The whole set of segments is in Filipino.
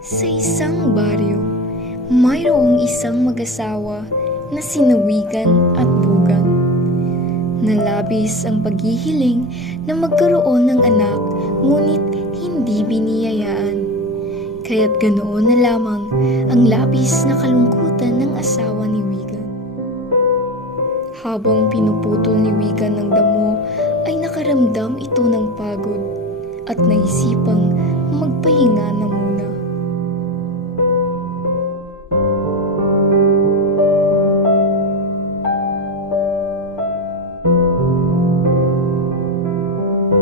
Sa isang baryo, mayroong isang mag-asawa na sina Wigan at Bugan. Nalabis ang paghihiling na magkaroon ng anak, ngunit hindi biniyayaan. Kaya't ganoon na lamang ang labis na kalungkutan ng asawa ni Wigan. Habang pinuputol ni Wigan ng damo, ay nakaramdam ito ng pagod at naisipang magpahinga na muna.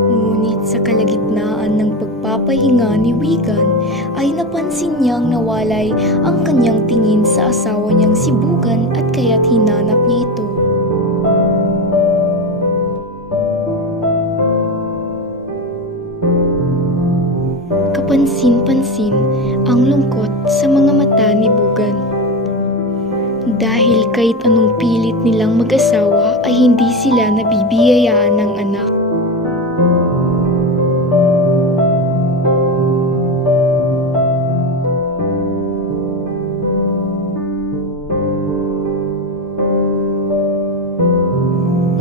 Ngunit sa kalagitnaan ng pagpapahinga ni Wigan ay napansin niyang nawalay ang kanyang tingin sa asawa niyang si Bugan at kaya't hinanap niya ito. Kapansin-pansin ang lungkot sa mga mata ni Bugan. Dahil kahit anong pilit nilang mag-asawa ay hindi sila nabibiyayaan ng anak.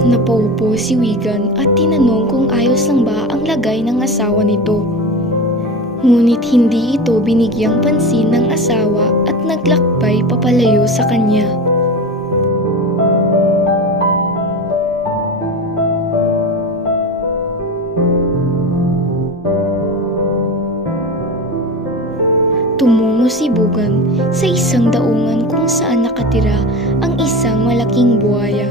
Napaupo si Wigan at tinanong kung ayos lang ba ang lagay ng asawa nito. Ngunit hindi ito binigyang pansin ng asawa at naglakbay papalayo sa kanya. Tumungo si Bugan sa isang daungan kung saan nakatira ang isang malaking buhaya.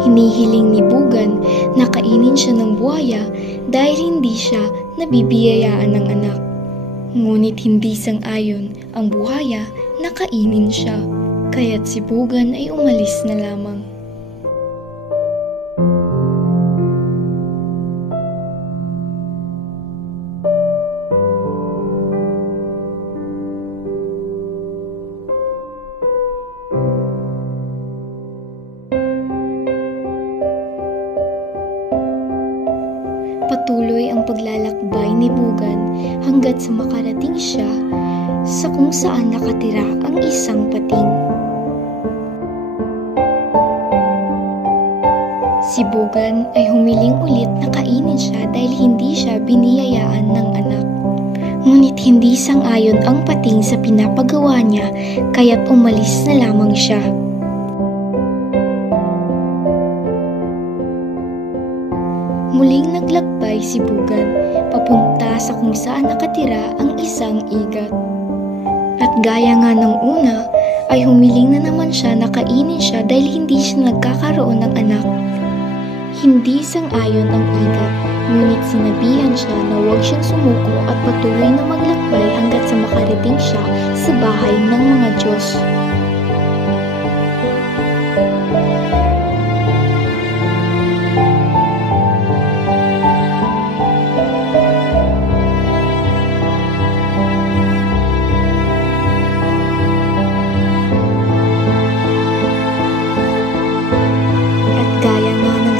Hinihiling ni Bugan na kainin siya ng buhaya dahil hindi siya nabibiyayaan ng anak. Ngunit hindi sang-ayon ang buhaya na kainin siya, kaya't si Bugan ay umalis na lamang. Patuloy ang paglalakbay ni Bugan hanggat sa makarating siya sa kung saan nakatira ang isang pating. Si Bugan ay humiling ulit na kainin siya dahil hindi siya biniyayaan ng anak. Ngunit hindi sang-ayon ang pating sa pinapagawa niya, kaya't umalis na lamang siya. Muling naglakbay si Bugan papunta sa kung saan nakatira ang isang igat. At gaya nga ng una, ay humiling na naman siya na kainin siya dahil hindi siya nagkakaroon ng anak. Hindi sang-ayon ang igat, ngunit sinabihan siya na huwag siyang sumuko at patuloy na maglakbay hanggat sa makarating siya sa bahay ng mga Diyos.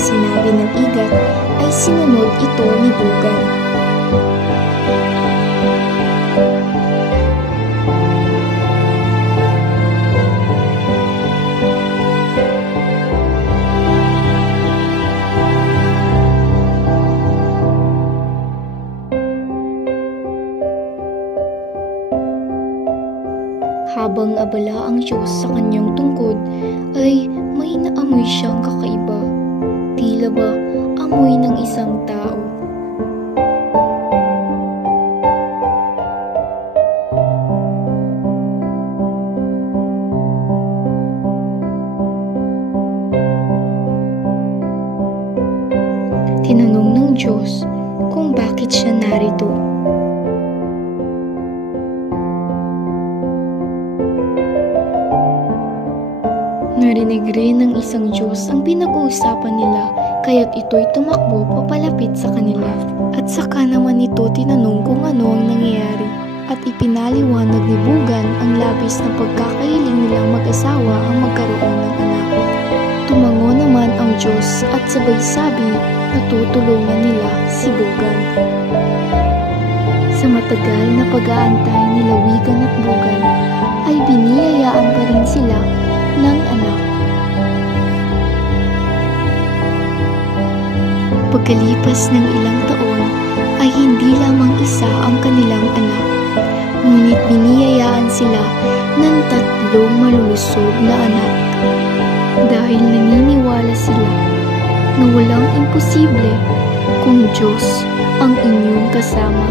Sinabi ng igat ay sinunod ito ni Bugan. Habang abala ang Diyos sa kanyang tungkod, ay may naamoy siyang kakaiba. Tila ba amoy ng isang tao? Tinanong ng Diyos kung bakit siya narito. Narinig rin ng isang Diyos ang pinag-uusapan nila, kaya't ito'y tumakbo papalapit sa kanila. At saka naman ito tinanong kung ano ang nangyayari. at ipinaliwanag ni Bugan ang labis na pagkakahiling nilang mag-asawa ang magkaroon ng anak. Tumango naman ang Diyos at sabay sabi na tutulungan nila si Bugan. Sa matagal na pag-aantay nila Wigan at Bugan, ay biniyayaan pa rin sila ng anak. Pagkalipas ng ilang taon, ay hindi lamang isa ang kanilang anak, ngunit biniyayaan sila ng 3 malulusog na anak. Dahil naniniwala sila na walang imposible kung Diyos ang inyong kasama.